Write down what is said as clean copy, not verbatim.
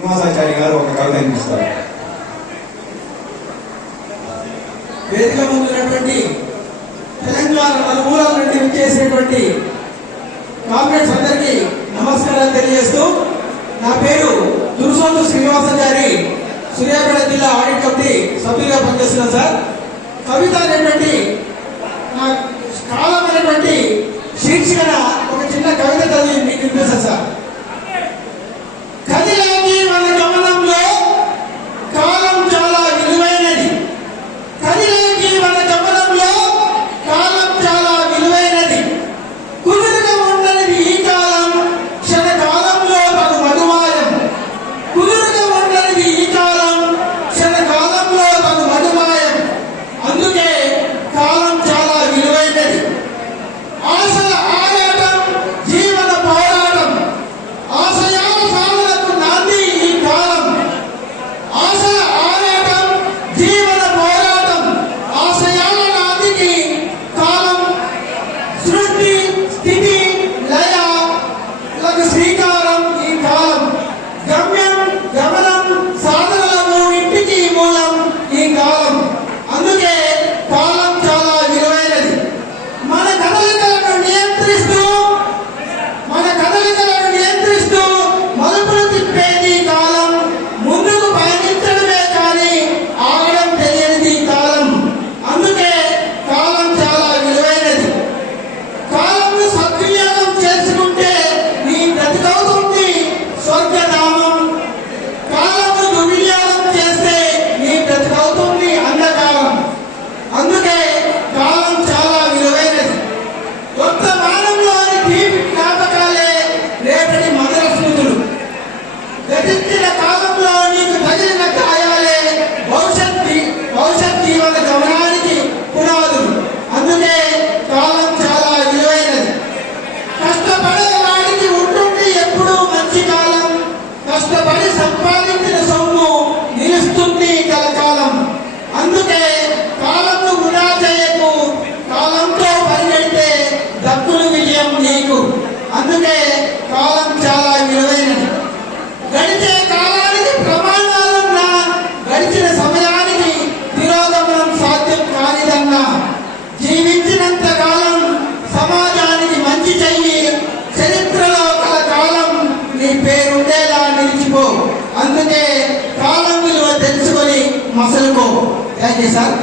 శ్రీనివాసాచారి గారు ఒక కవిత వినిపిస్తారు. వేదిక ముందున్నటువంటి తెలంగాణ నలుమూలల నుండి విచ్చేసినటువంటి కామ్రేడ్స్ అందరికీ నమస్కారాలు తెలియజేస్తూ, నా పేరు దుర్సోతు శ్రీనివాసాచారి, సూర్యాపేట జిల్లా ఆడిట్ కమిటీ సభ్యులుగా పనిచేస్తున్నాను సార్. కవిత అనేటువంటి నా కాలమైనటువంటి శీర్షికన ఒక చిన్న కవిత చదివి మీకు వినిపిస్తాను సార్. కదిలేని మన గమనంలో కాలం చాలా విలువైనది. కదిలేని మన గమనంలో కాలం చాలా విలువైనది. కుదురుగా ఉండనిది ఈ కాలం, క్షణకాలంలో తను మధుమాయం. కుదురుగా ఉండనిది ఈ కాలం, క్షణకాలంలో తను మధుమాయం. అందుకే కాలం చాలా విలువైనది. ఆశల ఆరాటం, జీవన పోరాటం, ఆశయాల సాధనకు నాంది ఈ కాలం. ఆశల ఆరాటం, జీవన పోరాటం, ఆశయాల నాందికి కాలం. సృష్టి స్థితి లయలకు శ్రీకారం ఈ కాలం. గమ్యం గమనం సాధనలకు ఇంటికి మూలం ఈ కాలం. అందుకే కాలం చాలా విలువైనది. మన కదలికలను నియంత్రిస్తూ మలుపులు తిప్పేది కాలం. ముందుకు పయనించడమే కానీ ఆగడం తెలియనిది కాలం. అందుకే కాలం చాలా విలువైనది. కాలంను సద్వినియోగం చేసుకుంటే నీ బ్రతికవుతుంది స్వర్గధామం. కాలంను దుర్వినియోగం చేస్తే నీ బ్రతికవుతుంది అంధకారం. అందుకే కాలం చాలా విలువైనది. వర్తమానంలోని తీపి జ్ఞాపకాలే రేపటి మధుర స్మృతులు. గతించిన కాలంలో నీకు తగిలిన గాయాలే భవిష్యత్ జీవన గమనానికి పునాదులు. అందుకే కాలం చాలా విలువైనది. కష్టపడే వాడికి ఉంటుంది ఎప్పుడూ మంచి కాలం. కష్టపడి సంపాదించిన సొమ్ము నిలుస్తుంది కలకాలం. అందుకే కాలంను వృధా చేయకు. కాలంతో పరిగెడితే దక్కులు విజయం నీకు. అందుకే కాలం చాలా విలువైనది. గడిచే కాలానికి ప్రమాణాలున్నా, గడిచిన సమయానికి తిరోగమనం సాధ్యం కానిదన్నా. జీవించినంత కాలం సమాజానికి మంచి చెయ్యి. చరిత్రలో కల కాలం నీ పేరుండేలా నిలిచిపో. అందుకే కాలం విలువ తెలుసుకొని మసలుకో. Thank you sir.